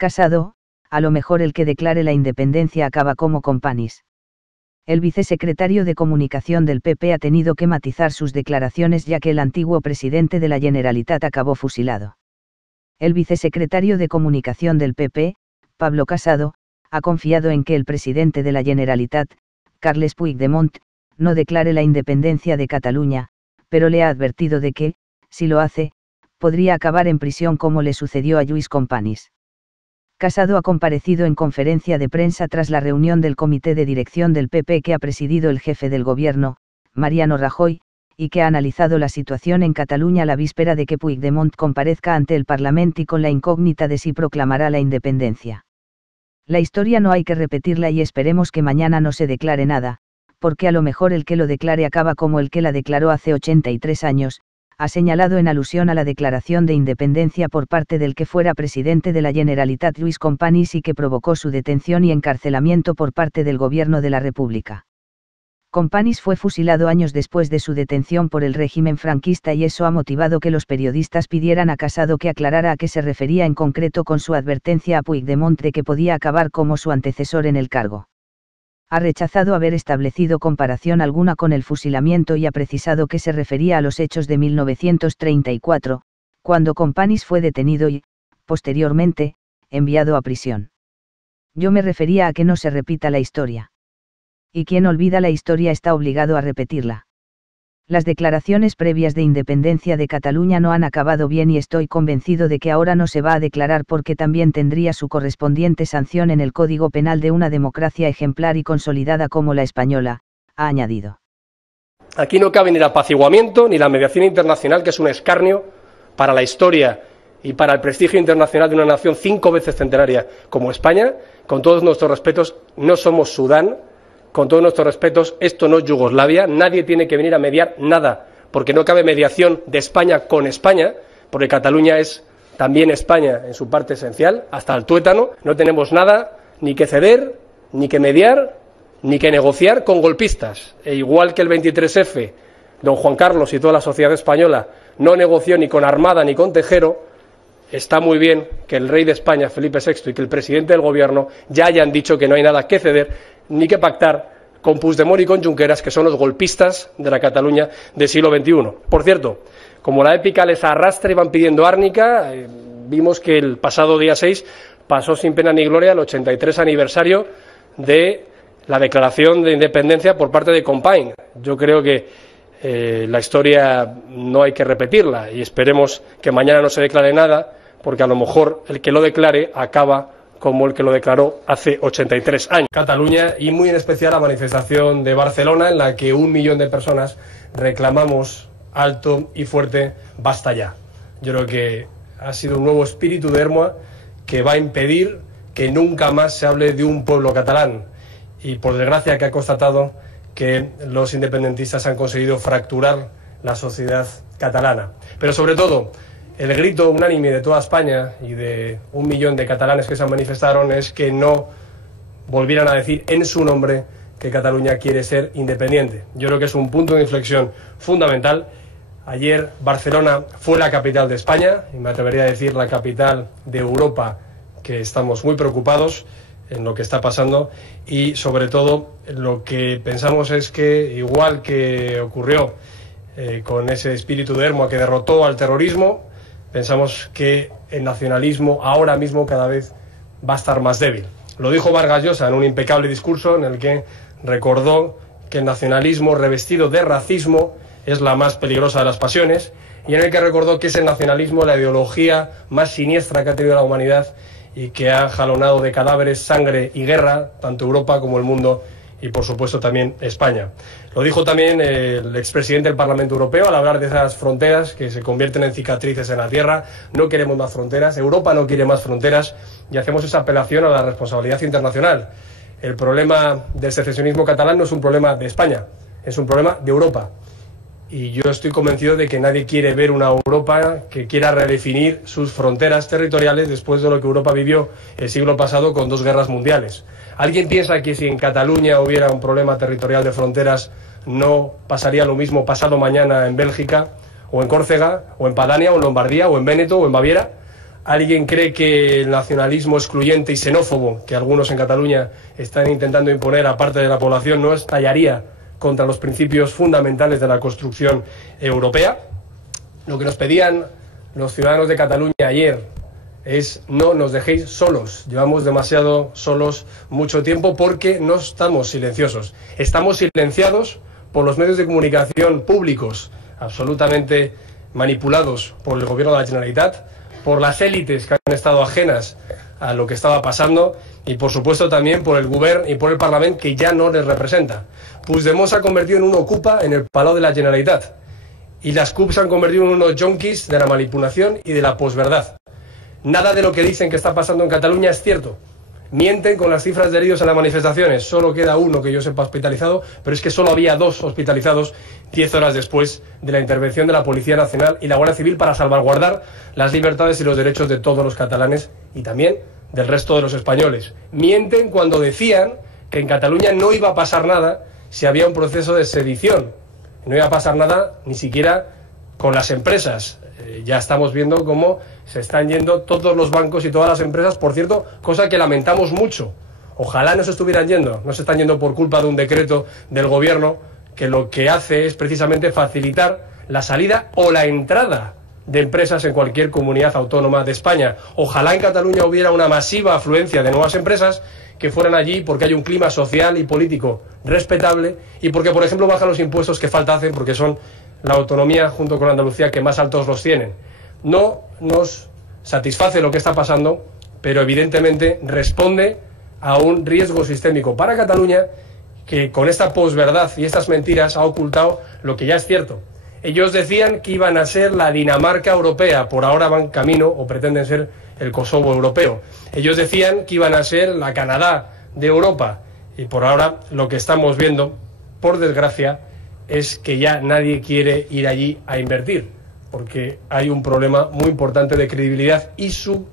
Casado, a lo mejor el que declare la independencia acaba como Companys. El vicesecretario de Comunicación del PP ha tenido que matizar sus declaraciones ya que el antiguo presidente de la Generalitat acabó fusilado. El vicesecretario de Comunicación del PP, Pablo Casado, ha confiado en que el presidente de la Generalitat, Carles Puigdemont, no declare la independencia de Cataluña, pero le ha advertido de que, si lo hace, podría acabar en prisión como le sucedió a Lluís Companys. Casado ha comparecido en conferencia de prensa tras la reunión del comité de dirección del PP que ha presidido el jefe del gobierno, Mariano Rajoy, y que ha analizado la situación en Cataluña a la víspera de que Puigdemont comparezca ante el Parlamento y con la incógnita de si proclamará la independencia. La historia no hay que repetirla y esperemos que mañana no se declare nada, porque a lo mejor el que lo declare acaba como el que la declaró hace 83 años, ha señalado en alusión a la declaración de independencia por parte del que fuera presidente de la Generalitat Lluís Companys y que provocó su detención y encarcelamiento por parte del gobierno de la República. Companys fue fusilado años después de su detención por el régimen franquista y eso ha motivado que los periodistas pidieran a Casado que aclarara a qué se refería en concreto con su advertencia a Puigdemont de que podía acabar como su antecesor en el cargo. Ha rechazado haber establecido comparación alguna con el fusilamiento y ha precisado que se refería a los hechos de 1934, cuando Companys fue detenido y, posteriormente, enviado a prisión. Yo me refería a que no se repita la historia. Y quien olvida la historia está obligado a repetirla. Las declaraciones previas de independencia de Cataluña no han acabado bien y estoy convencido de que ahora no se va a declarar porque también tendría su correspondiente sanción en el Código Penal de una democracia ejemplar y consolidada como la española, ha añadido. Aquí no cabe ni el apaciguamiento ni la mediación internacional, que es un escarnio para la historia y para el prestigio internacional de una nación 5 veces centenaria como España. Con todos nuestros respetos, no somos Sudán. Con todos nuestros respetos, esto no es Yugoslavia, nadie tiene que venir a mediar nada, porque no cabe mediación de España con España, porque Cataluña es también España en su parte esencial, hasta el tuétano. No tenemos nada ni que ceder, ni que mediar, ni que negociar con golpistas. E igual que el 23F, don Juan Carlos y toda la sociedad española no negoció ni con Armada ni con Tejero, está muy bien que el rey de España, Felipe VI, y que el presidente del gobierno ya hayan dicho que no hay nada que ceder ni que pactar con Puigdemont y con Junqueras, que son los golpistas de la Cataluña del siglo XXI. Por cierto, como la épica les arrastra y van pidiendo árnica, vimos que el pasado día 6 pasó sin pena ni gloria el 83 aniversario de la declaración de independencia por parte de Companys. Yo creo que la historia no hay que repetirla y esperemos que mañana no se declare nada, porque a lo mejor el que lo declare acaba como el que lo declaró hace 83 años. Cataluña y muy en especial la manifestación de Barcelona, en la que 1 millón de personas reclamamos alto y fuerte basta ya. Yo creo que ha sido un nuevo espíritu de Ermua que va a impedir que nunca más se hable de un pueblo catalán y por desgracia que ha constatado que los independentistas han conseguido fracturar la sociedad catalana. Pero sobre todo, el grito unánime de toda España y de 1 millón de catalanes que se manifestaron es que no volvieran a decir en su nombre que Cataluña quiere ser independiente. Yo creo que es un punto de inflexión fundamental. Ayer Barcelona fue la capital de España y me atrevería a decir la capital de Europa, que estamos muy preocupados en lo que está pasando y sobre todo lo que pensamos es que igual que ocurrió con ese espíritu de Ermua que derrotó al terrorismo, pensamos que el nacionalismo ahora mismo cada vez va a estar más débil. Lo dijo Vargas Llosa en un impecable discurso en el que recordó que el nacionalismo revestido de racismo es la más peligrosa de las pasiones y en el que recordó que es el nacionalismo la ideología más siniestra que ha tenido la humanidad y que ha jalonado de cadáveres, sangre y guerra tanto Europa como el mundo y por supuesto también España. Lo dijo también el expresidente del Parlamento Europeo al hablar de esas fronteras que se convierten en cicatrices en la tierra. No queremos más fronteras, Europa no quiere más fronteras y hacemos esa apelación a la responsabilidad internacional. El problema del secesionismo catalán no es un problema de España, es un problema de Europa. Y yo estoy convencido de que nadie quiere ver una Europa que quiera redefinir sus fronteras territoriales después de lo que Europa vivió el siglo pasado con 2 guerras mundiales. ¿Alguien piensa que si en Cataluña hubiera un problema territorial de fronteras no pasaría lo mismo pasado mañana en Bélgica, o en Córcega, o en Padania, o en Lombardía, o en Véneto, o en Baviera? alguien cree que el nacionalismo excluyente y xenófobo que algunos en Cataluña están intentando imponer a parte de la población no estallaría contra los principios fundamentales de la construcción europea. Lo que nos pedían los ciudadanos de Cataluña ayer es: no nos dejéis solos, llevamos demasiado solos mucho tiempo, porque no estamos silenciosos, estamos silenciados por los medios de comunicación públicos absolutamente manipulados por el gobierno de la Generalitat, por las élites que han estado ajenas a lo que estaba pasando y por supuesto también por el Govern y por el Parlament, que ya no les representa. Puigdemont se ha convertido en un ocupa en el Palau de la Generalitat y las CUP se han convertido en unos junkies de la manipulación y de la posverdad. Nada de lo que dicen que está pasando en Cataluña es cierto. Mienten con las cifras de heridos en las manifestaciones. Solo queda uno que yo sepa hospitalizado, pero es que solo había 2 hospitalizados 10 horas después de la intervención de la Policía Nacional y la Guardia Civil para salvaguardar las libertades y los derechos de todos los catalanes y también del resto de los españoles. Mienten cuando decían que en Cataluña no iba a pasar nada si había un proceso de sedición. No iba a pasar nada ni siquiera con las empresas. Ya estamos viendo cómo se están yendo todos los bancos y todas las empresas, por cierto, cosa que lamentamos mucho. Ojalá no se estuvieran yendo, no se están yendo por culpa de un decreto del gobierno que lo que hace es precisamente facilitar la salida o la entrada de empresas en cualquier comunidad autónoma de España. Ojalá en Cataluña hubiera una masiva afluencia de nuevas empresas que fueran allí porque hay un clima social y político respetable y porque, por ejemplo, bajan los impuestos que falta hacen, porque son la autonomía junto con Andalucía que más altos los tienen. No nos satisface lo que está pasando, pero evidentemente responde a un riesgo sistémico para Cataluña, que con esta posverdad y estas mentiras ha ocultado lo que ya es cierto. Ellos decían que iban a ser la Dinamarca europea, por ahora van camino o pretenden ser el Kosovo europeo. Ellos decían que iban a ser la Canadá de Europa y por ahora lo que estamos viendo, por desgracia, es que ya nadie quiere ir allí a invertir, porque hay un problema muy importante de credibilidad y su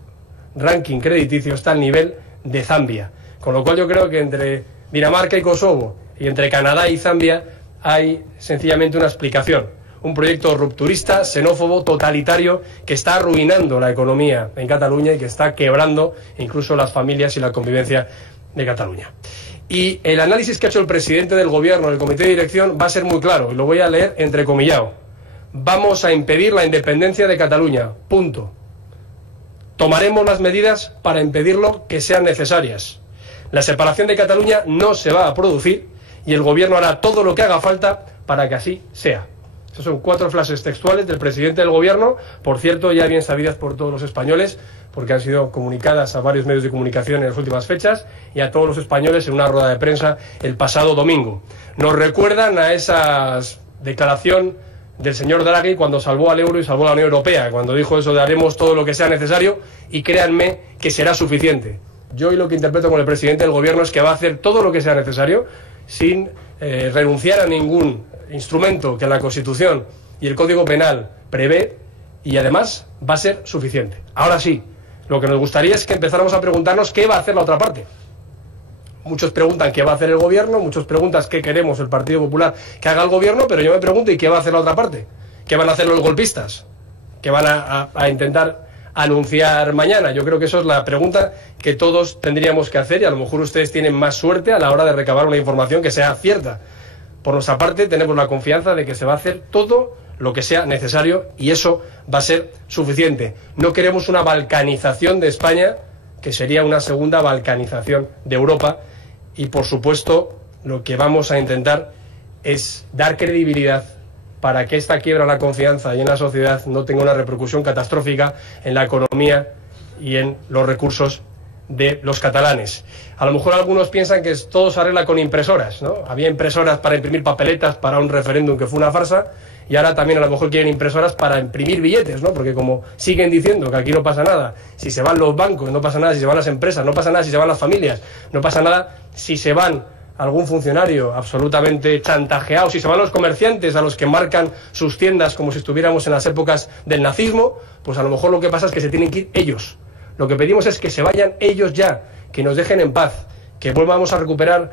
ranking crediticio está al nivel de Zambia. Con lo cual yo creo que entre Dinamarca y Kosovo y entre Canadá y Zambia hay sencillamente una explicación. Un proyecto rupturista, xenófobo, totalitario, que está arruinando la economía en Cataluña y que está quebrando incluso las familias y la convivencia de Cataluña. Y el análisis que ha hecho el presidente del gobierno, el comité de dirección, va a ser muy claro, y lo voy a leer entrecomillado. Vamos a impedir la independencia de Cataluña, punto. Tomaremos las medidas para impedirlo que sean necesarias. La separación de Cataluña no se va a producir y el gobierno hará todo lo que haga falta para que así sea. Esas son 4 frases textuales del presidente del gobierno, por cierto, ya bien sabidas por todos los españoles, porque han sido comunicadas a varios medios de comunicación en las últimas fechas y a todos los españoles en una rueda de prensa el pasado domingo. Nos recuerdan a esa declaración del señor Draghi cuando salvó al euro y salvó a la Unión Europea, cuando dijo eso de haremos todo lo que sea necesario y créanme que será suficiente. Yo hoy lo que interpreto con el presidente del gobierno es que va a hacer todo lo que sea necesario sin renunciar a ningún instrumento que la Constitución y el Código Penal prevé y además va a ser suficiente. Ahora sí, lo que nos gustaría es que empezáramos a preguntarnos qué va a hacer la otra parte. Muchos preguntan qué va a hacer el gobierno, muchos preguntan qué queremos el Partido Popular que haga el gobierno, pero yo me pregunto ¿y qué va a hacer la otra parte? ¿Qué van a hacer los golpistas? ¿Qué van a intentar anunciar mañana? Yo creo que eso es la pregunta que todos tendríamos que hacer y a lo mejor ustedes tienen más suerte a la hora de recabar una información que sea cierta. Por nuestra parte tenemos la confianza de que se va a hacer todo lo que sea necesario y eso va a ser suficiente. No queremos una balcanización de España, que sería una segunda balcanización de Europa, y por supuesto lo que vamos a intentar es dar credibilidad para que esta quiebra en la confianza y en la sociedad no tenga una repercusión catastrófica en la economía y en los recursos de los catalanes. A lo mejor algunos piensan que todo se arregla con impresoras, ¿no? Había impresoras para imprimir papeletas para un referéndum que fue una farsa y ahora también a lo mejor quieren impresoras para imprimir billetes, ¿no? Porque como siguen diciendo que aquí no pasa nada, si se van los bancos no pasa nada, si se van las empresas no pasa nada, si se van las familias no pasa nada, si se van algún funcionario absolutamente chantajeado, si se van los comerciantes a los que marcan sus tiendas como si estuviéramos en las épocas del nazismo, pues a lo mejor lo que pasa es que se tienen que ir ellos. Lo que pedimos es que se vayan ellos ya, que nos dejen en paz, que volvamos a recuperar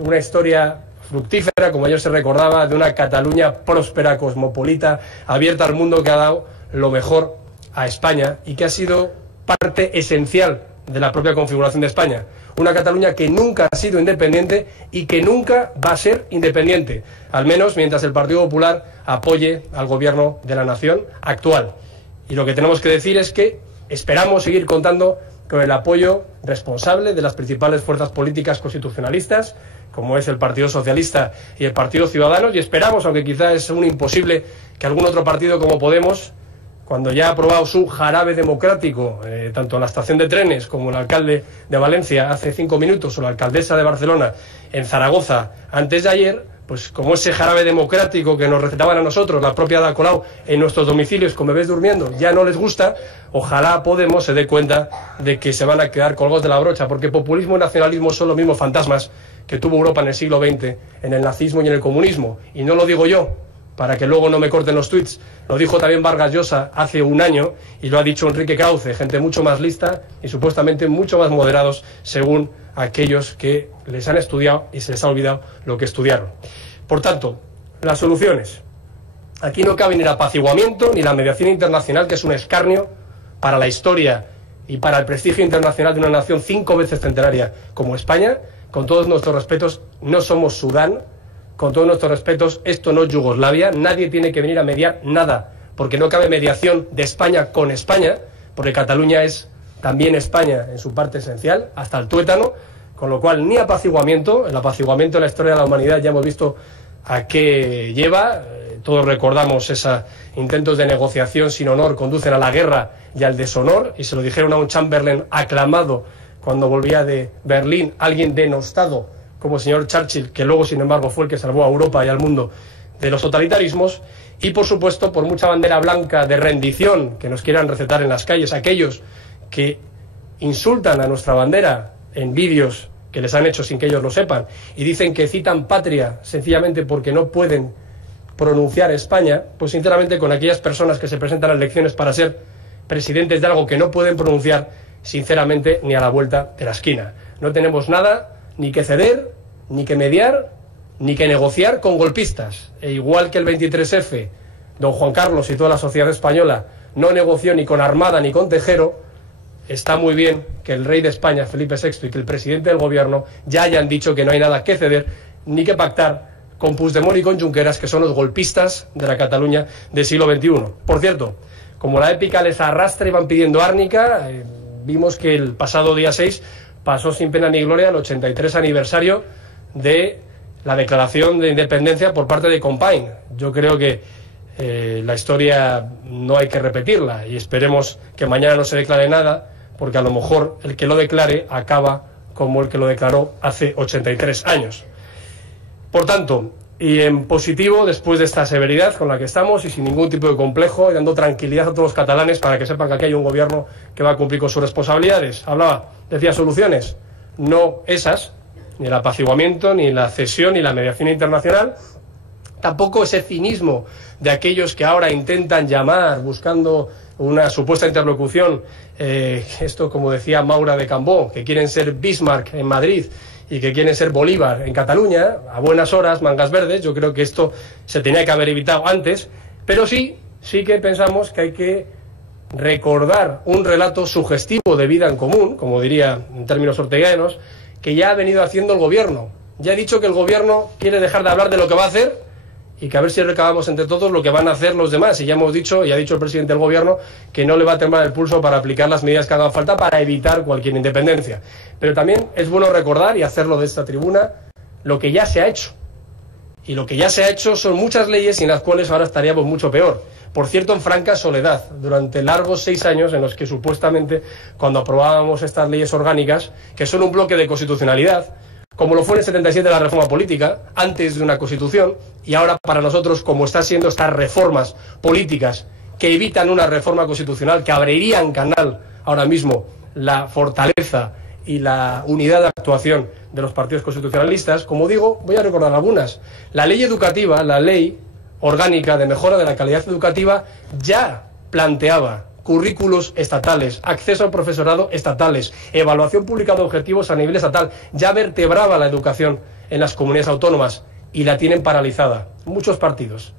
una historia fructífera, como ayer se recordaba, de una Cataluña próspera, cosmopolita, abierta al mundo, que ha dado lo mejor a España y que ha sido parte esencial de la propia configuración de España. Una Cataluña que nunca ha sido independiente y que nunca va a ser independiente, al menos mientras el Partido Popular apoye al gobierno de la nación actual. Y lo que tenemos que decir es que esperamos seguir contando con el apoyo responsable de las principales fuerzas políticas constitucionalistas, como es el Partido Socialista y el Partido Ciudadanos, y esperamos, aunque quizás es un imposible, que algún otro partido como Podemos, cuando ya ha aprobado su jarabe democrático, tanto en la estación de trenes como el alcalde de Valencia hace 5 minutos o la alcaldesa de Barcelona en Zaragoza antes de ayer, pues como ese jarabe democrático que nos recetaban a nosotros, la propia Ada Colau, en nuestros domicilios con bebés durmiendo, ya no les gusta, ojalá Podemos se dé cuenta de que se van a quedar colgados de la brocha, porque populismo y nacionalismo son los mismos fantasmas que tuvo Europa en el siglo XX, en el nazismo y en el comunismo. Y no lo digo yo, para que luego no me corten los tuits, lo dijo también Vargas Llosa hace un año, y lo ha dicho Enrique Krauze, gente mucho más lista y supuestamente mucho más moderados, según aquellos que les han estudiado y se les ha olvidado lo que estudiaron. Por tanto, las soluciones. Aquí no cabe ni el apaciguamiento ni la mediación internacional, que es un escarnio para la historia y para el prestigio internacional de una nación 5 veces centenaria como España. Con todos nuestros respetos, no somos Sudán. Con todos nuestros respetos, esto no es Yugoslavia. Nadie tiene que venir a mediar nada, porque no cabe mediación de España con España, porque Cataluña es también España en su parte esencial, hasta el tuétano, con lo cual ni apaciguamiento. El apaciguamiento en la historia de la humanidad ya hemos visto a qué lleva. Todos recordamos esos intentos de negociación sin honor conducen a la guerra y al deshonor, y se lo dijeron a un Chamberlain aclamado cuando volvía de Berlín, alguien denostado como el señor Churchill, que luego, sin embargo, fue el que salvó a Europa y al mundo de los totalitarismos. Y, por supuesto, por mucha bandera blanca de rendición que nos quieran recetar en las calles aquellos que insultan a nuestra bandera en vídeos que les han hecho sin que ellos lo sepan y dicen que citan patria sencillamente porque no pueden pronunciar España, pues sinceramente con aquellas personas que se presentan a elecciones para ser presidentes de algo que no pueden pronunciar, sinceramente ni a la vuelta de la esquina. No tenemos nada ni que ceder, ni que mediar, ni que negociar con golpistas. E igual que el 23F, don Juan Carlos y toda la sociedad española no negoció ni con Armada ni con Tejero, está muy bien que el rey de España, Felipe VI, y que el presidente del gobierno ya hayan dicho que no hay nada que ceder ni que pactar con Puigdemont y con Junqueras, que son los golpistas de la Cataluña del siglo XXI. Por cierto, como la épica les arrastra y van pidiendo árnica, vimos que el pasado día 6 pasó sin pena ni gloria el 83 aniversario de la declaración de independencia por parte de Compain. Yo creo que la historia no hay que repetirla y esperemos que mañana no se declare nada, porque a lo mejor el que lo declare acaba como el que lo declaró hace 83 años. Por tanto, y en positivo, después de esta severidad con la que estamos y sin ningún tipo de complejo, y dando tranquilidad a todos los catalanes para que sepan que aquí hay un gobierno que va a cumplir con sus responsabilidades. Decía soluciones, no esas, ni el apaciguamiento, ni la cesión, ni la mediación internacional, tampoco ese cinismo de aquellos que ahora intentan llamar buscando una supuesta interlocución, esto como decía Maura de Cambó, que quieren ser Bismarck en Madrid y que quieren ser Bolívar en Cataluña, a buenas horas, mangas verdes. Yo creo que esto se tenía que haber evitado antes, pero sí que pensamos que hay que recordar un relato sugestivo de vida en común, como diría en términos orteguianos, que ya ha venido haciendo el gobierno. Ya ha dicho que el gobierno quiere dejar de hablar de lo que va a hacer y que a ver si recabamos entre todos lo que van a hacer los demás. Y ya hemos dicho, y ha dicho el presidente del gobierno, que no le va a temblar el pulso para aplicar las medidas que hagan falta para evitar cualquier independencia. Pero también es bueno recordar y hacerlo de esta tribuna lo que ya se ha hecho. Y lo que ya se ha hecho son muchas leyes sin las cuales ahora estaríamos mucho peor. Por cierto, en franca soledad, durante largos 6 años en los que supuestamente, cuando aprobábamos estas leyes orgánicas, que son un bloque de constitucionalidad, como lo fue en el 77 la reforma política, antes de una constitución, y ahora para nosotros, como están siendo estas reformas políticas que evitan una reforma constitucional, que abrirían canal ahora mismo la fortaleza y la unidad de actuación de los partidos constitucionalistas, como digo, voy a recordar algunas. La ley educativa, la ley orgánica de mejora de la calidad educativa, ya planteaba currículos estatales, acceso al profesorado estatales, evaluación pública de objetivos a nivel estatal, ya vertebraba la educación en las comunidades autónomas y la tienen paralizada muchos partidos,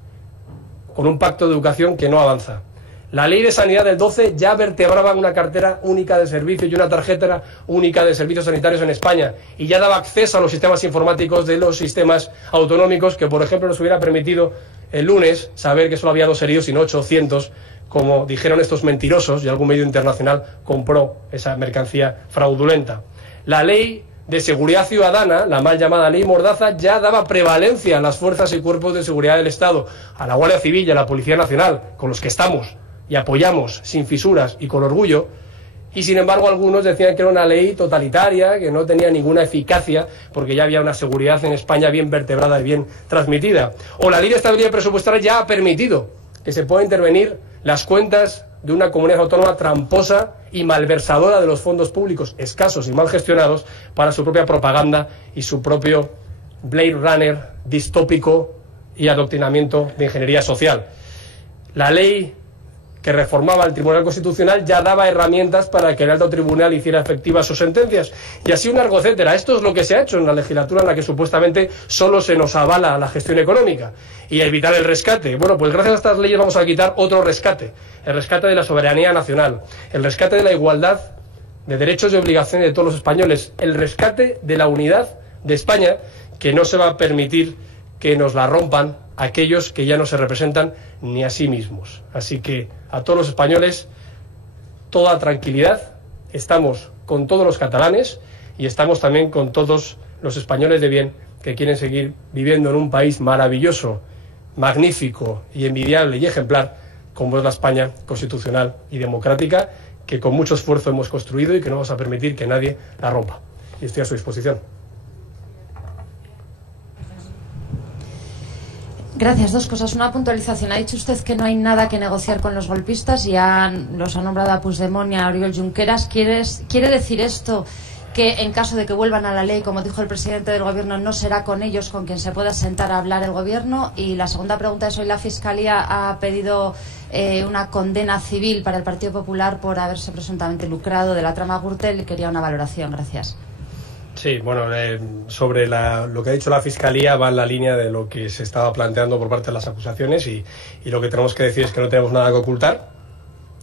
con un pacto de educación que no avanza. La ley de sanidad del 12 ya vertebraba una cartera única de servicios y una tarjeta única de servicios sanitarios en España y ya daba acceso a los sistemas informáticos de los sistemas autonómicos que, por ejemplo, nos hubiera permitido el lunes saber que solo había 2 heridos y no 800, como dijeron estos mentirosos y algún medio internacional compró esa mercancía fraudulenta. La ley de seguridad ciudadana, la mal llamada ley Mordaza, ya daba prevalencia a las fuerzas y cuerpos de seguridad del Estado, a la Guardia Civil y a la Policía Nacional, con los que estamos y apoyamos sin fisuras y con orgullo, y sin embargo algunos decían que era una ley totalitaria, que no tenía ninguna eficacia, porque ya había una seguridad en España bien vertebrada y bien transmitida. O la ley de estabilidad presupuestaria ya ha permitido que se pueda intervenir las cuentas de una comunidad autónoma tramposa y malversadora de los fondos públicos, escasos y mal gestionados, para su propia propaganda y su propio Blade Runner distópico y adoctrinamiento de ingeniería social. La ley que reformaba el Tribunal Constitucional ya daba herramientas para que el alto tribunal hiciera efectivas sus sentencias. Y así un largo etcétera. Esto es lo que se ha hecho en la legislatura en la que supuestamente solo se nos avala la gestión económica y evitar el rescate. Bueno, pues gracias a estas leyes vamos a quitar otro rescate, el rescate de la soberanía nacional, el rescate de la igualdad de derechos y obligaciones de todos los españoles, el rescate de la unidad de España, que no se va a permitir que nos la rompan aquellos que ya no se representan ni a sí mismos. Así que a todos los españoles, toda tranquilidad, estamos con todos los catalanes y estamos también con todos los españoles de bien que quieren seguir viviendo en un país maravilloso, magnífico y envidiable y ejemplar como es la España constitucional y democrática, que con mucho esfuerzo hemos construido y que no vamos a permitir que nadie la rompa. Y estoy a su disposición. Gracias. 2 cosas. Una puntualización. Ha dicho usted que no hay nada que negociar con los golpistas y los ha nombrado a Puigdemont y a Oriol Junqueras. ¿Quiere decir esto que en caso de que vuelvan a la ley, como dijo el presidente del Gobierno, no será con ellos con quien se pueda sentar a hablar el Gobierno? Y la segunda pregunta es: hoy la Fiscalía ha pedido una condena civil para el Partido Popular por haberse presuntamente lucrado de la trama Gürtel y quería una valoración. Gracias. Sí, bueno, sobre lo que ha dicho la Fiscalía va en la línea de lo que se estaba planteando por parte de las acusaciones y lo que tenemos que decir es que no tenemos nada que ocultar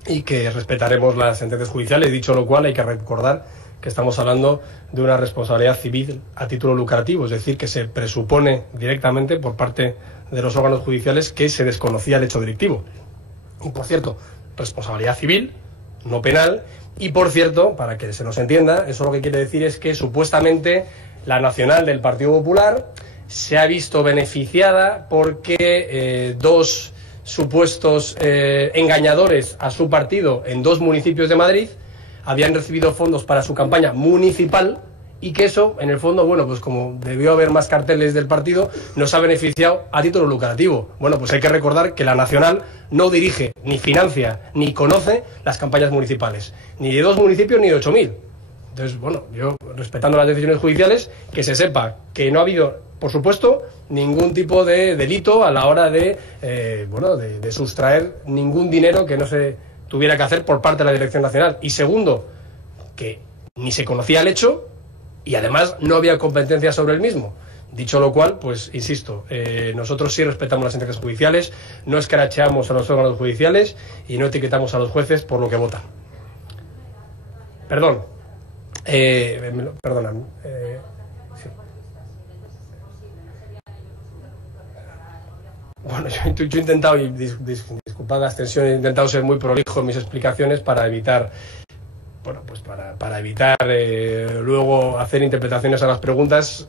y que respetaremos las sentencias judiciales. Dicho lo cual, hay que recordar que estamos hablando de una responsabilidad civil a título lucrativo, es decir, que se presupone directamente por parte de los órganos judiciales que se desconocía el hecho delictivo. Y por cierto, responsabilidad civil, no penal. Y por cierto, para que se nos entienda, eso lo que quiere decir es que supuestamente la Nacional del Partido Popular se ha visto beneficiada porque 2 supuestos engañadores a su partido en 2 municipios de Madrid habían recibido fondos para su campaña municipal y que eso, en el fondo, bueno, pues como debió haber más carteles del partido, nos ha beneficiado a título lucrativo. Bueno, pues hay que recordar que la Nacional no dirige, ni financia, ni conoce las campañas municipales, ni de 2 municipios ni de 8.000. Entonces, bueno, yo, respetando las decisiones judiciales, que se sepa que no ha habido, por supuesto, ningún tipo de delito a la hora de sustraer ningún dinero que no se tuviera que hacer por parte de la Dirección Nacional. Y segundo, que ni se conocía el hecho y además no había competencia sobre el mismo. Dicho lo cual, pues insisto, nosotros sí respetamos las sentencias judiciales, no escracheamos a los órganos judiciales y no etiquetamos a los jueces por lo que votan. Perdón. Perdona. Sí. Bueno, yo he intentado, y disculpad la extensión, he intentado ser muy prolijo en mis explicaciones para evitar... Bueno, pues para evitar luego hacer interpretaciones a las preguntas,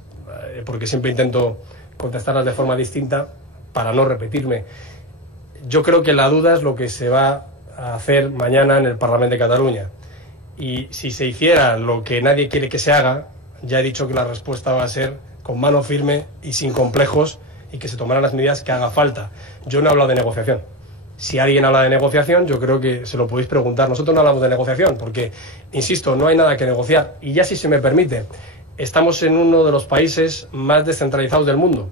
porque siempre intento contestarlas de forma distinta para no repetirme. Yo creo que la duda es lo que se va a hacer mañana en el Parlamento de Cataluña. Y si se hiciera lo que nadie quiere que se haga, ya he dicho que la respuesta va a ser con mano firme y sin complejos y que se tomarán las medidas que haga falta. Yo no he hablado de negociación. Si alguien habla de negociación, yo creo que se lo podéis preguntar. Nosotros no hablamos de negociación porque, insisto, no hay nada que negociar. Y ya si se me permite, estamos en uno de los países más descentralizados del mundo,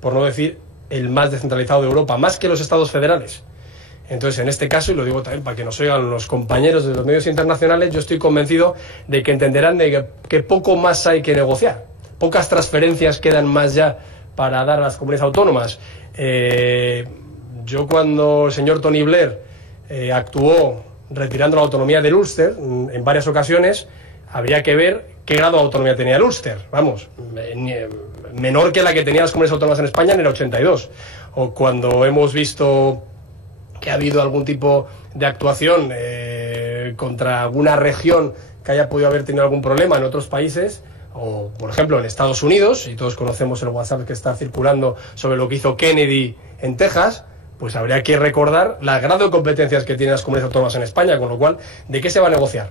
por no decir el más descentralizado de Europa, más que los estados federales. Entonces, en este caso, y lo digo también para que nos oigan los compañeros de los medios internacionales, yo estoy convencido de que entenderán de que poco más hay que negociar. Pocas transferencias quedan más ya para dar a las comunidades autónomas. Yo cuando el señor Tony Blair actuó retirando la autonomía del Ulster en varias ocasiones, habría que ver qué grado de autonomía tenía el Ulster. Vamos, menor que la que tenían las comunidades autónomas en España en el 82. O cuando hemos visto que ha habido algún tipo de actuación contra alguna región que haya podido haber tenido algún problema en otros países, o por ejemplo en Estados Unidos, y todos conocemos el WhatsApp que está circulando sobre lo que hizo Kennedy en Texas, pues habría que recordar el grado de competencias que tienen las comunidades autónomas en España, con lo cual, ¿de qué se va a negociar?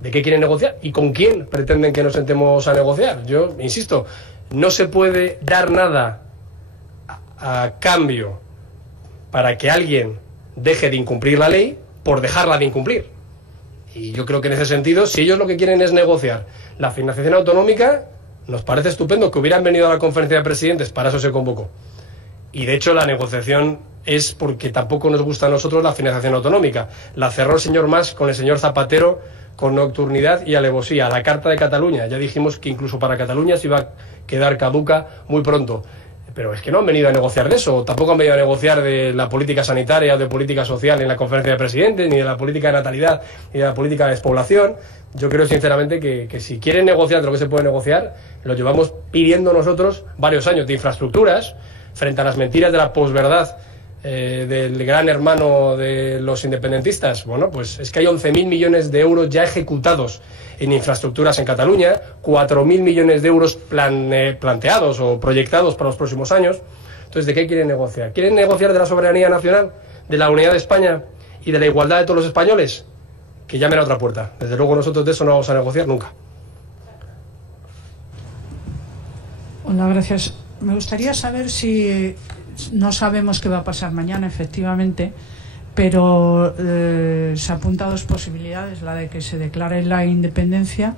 ¿De qué quieren negociar? ¿Y con quién pretenden que nos sentemos a negociar? Yo insisto, no se puede dar nada a cambio para que alguien deje de incumplir la ley por dejarla de incumplir. Y yo creo que en ese sentido, si ellos lo que quieren es negociar la financiación autonómica, nos parece estupendo que hubieran venido a la conferencia de presidentes, para eso se convocó. Y de hecho la negociación es porque tampoco nos gusta a nosotros la financiación autonómica. La cerró el señor Mas con el señor Zapatero con nocturnidad y alevosía. La Carta de Cataluña, ya dijimos que incluso para Cataluña se iba a quedar caduca muy pronto. Pero es que no han venido a negociar de eso, tampoco han venido a negociar de la política sanitaria o de política social en la conferencia de presidentes, ni de la política de natalidad, ni de la política de despoblación. Yo creo sinceramente que si quieren negociar de lo que se puede negociar, lo llevamos pidiendo nosotros varios años, de infraestructuras, frente a las mentiras de la posverdad del gran hermano de los independentistas. Bueno, pues es que hay 11.000 millones de euros ya ejecutados en infraestructuras en Cataluña, 4.000 millones de euros planteados o proyectados para los próximos años. Entonces, ¿de qué quieren negociar? ¿Quieren negociar de la soberanía nacional, de la unidad de España y de la igualdad de todos los españoles? Que llamen a otra puerta. Desde luego nosotros de eso no vamos a negociar nunca. Hola, gracias. Me gustaría saber si... No sabemos qué va a pasar mañana, efectivamente, pero se apunta a dos posibilidades, la de que se declare la independencia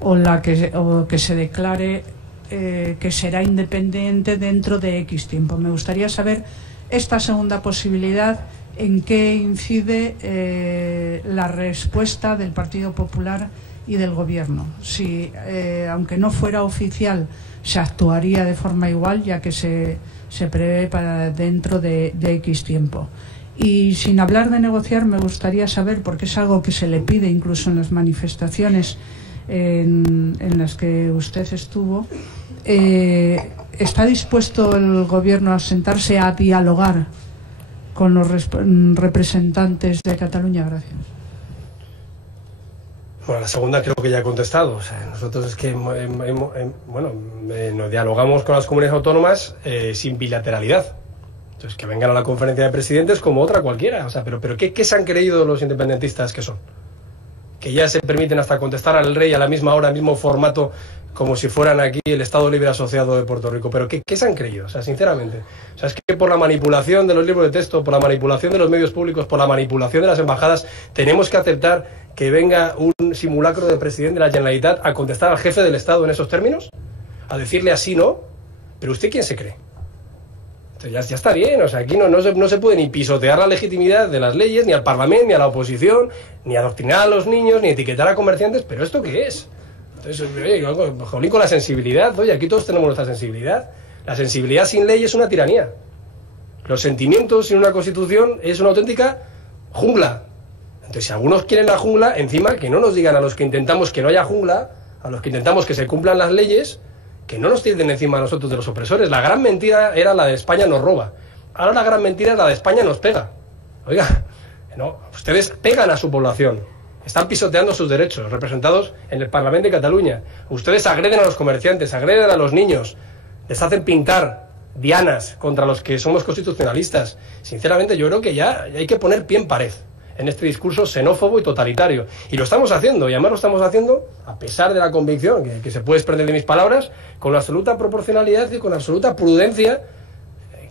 o que se declare que será independiente dentro de X tiempo. Me gustaría saber esta segunda posibilidad, en qué incide la respuesta del Partido Popular y del Gobierno. Si, aunque no fuera oficial, se actuaría de forma igual, ya que se prevé para dentro de X tiempo. Y sin hablar de negociar, me gustaría saber, porque es algo que se le pide incluso en las manifestaciones en las que usted estuvo, ¿está dispuesto el Gobierno a sentarse a dialogar con los representantes de Cataluña? Gracias. Bueno, la segunda creo que ya he contestado. O sea, nosotros es que nos dialogamos con las comunidades autónomas sin bilateralidad. Entonces, que vengan a la conferencia de presidentes como otra cualquiera. O sea, pero ¿qué se han creído los independentistas que son? Que ya se permiten hasta contestar al rey a la misma hora, al mismo formato, como si fueran aquí el Estado Libre Asociado de Puerto Rico. ¿Pero qué se han creído? O sea, sinceramente. O sea, es que por la manipulación de los libros de texto, por la manipulación de los medios públicos, por la manipulación de las embajadas, tenemos que aceptar que venga un simulacro del presidente de la Generalitat a contestar al jefe del Estado en esos términos, a decirle así no. ¿Pero usted quién se cree? Entonces ya está bien. O sea, aquí no se puede ni pisotear la legitimidad de las leyes, ni al Parlamento, ni a la oposición, ni adoctrinar a los niños, ni etiquetar a comerciantes. ¿Pero esto qué es? Entonces, jolín, con la sensibilidad. Oye, aquí todos tenemos nuestra sensibilidad. La sensibilidad sin ley es una tiranía. Los sentimientos sin una constitución es una auténtica jungla. Entonces, si algunos quieren la jungla, encima que no nos digan a los que intentamos que no haya jungla, a los que intentamos que se cumplan las leyes, que no nos tiren encima a nosotros de los opresores. La gran mentira era la de España nos roba. Ahora la gran mentira es la de España nos pega. Oiga, no, ustedes pegan a su población. Están pisoteando sus derechos, representados en el Parlamento de Cataluña. Ustedes agreden a los comerciantes, agreden a los niños, les hacen pintar dianas contra los que somos constitucionalistas. Sinceramente, yo creo que ya hay que poner pie en pared en este discurso xenófobo y totalitario. Y lo estamos haciendo, y además lo estamos haciendo, a pesar de la convicción que se puede desprender de mis palabras, con absoluta proporcionalidad y con absoluta prudencia,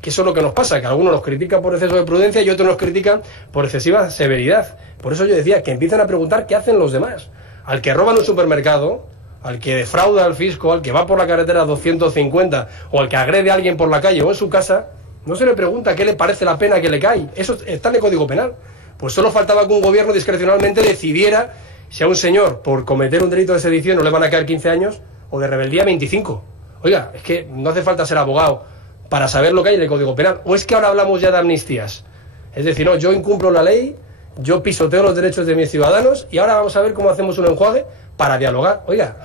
que eso es lo que nos pasa, que algunos nos critican por exceso de prudencia y otros nos critican por excesiva severidad. Por eso yo decía, que empiezan a preguntar qué hacen los demás. Al que roba en un supermercado, al que defrauda al fisco, al que va por la carretera a 250, o al que agrede a alguien por la calle o en su casa, no se le pregunta qué le parece la pena que le cae. Eso está en el Código Penal. Pues solo faltaba que un gobierno discrecionalmente decidiera si a un señor por cometer un delito de sedición no le van a caer 15 años o de rebeldía 25. Oiga, es que no hace falta ser abogado para saber lo que hay en el Código Penal. ¿O es que ahora hablamos ya de amnistías? Es decir, no, yo incumplo la ley, yo pisoteo los derechos de mis ciudadanos y ahora vamos a ver cómo hacemos un enjuague para dialogar. Oiga,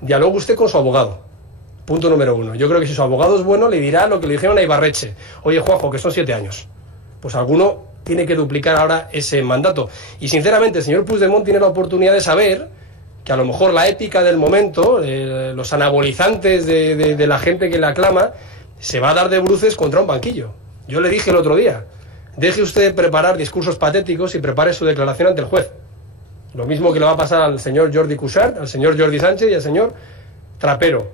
dialogue usted con su abogado. Punto número 1. Yo creo que si su abogado es bueno, le dirá lo que le dijeron a Ibarretxe. Oye, Juanjo, que son 7 años. Pues alguno tiene que duplicar ahora ese mandato. Y sinceramente, el señor Puigdemont tiene la oportunidad de saber que a lo mejor la épica del momento, los anabolizantes de la gente que le aclama, se va a dar de bruces contra un banquillo. Yo le dije el otro día, deje usted preparar discursos patéticos y prepare su declaración ante el juez. Lo mismo que le va a pasar al señor Jordi Cuixart, al señor Jordi Sánchez y al señor Trapero.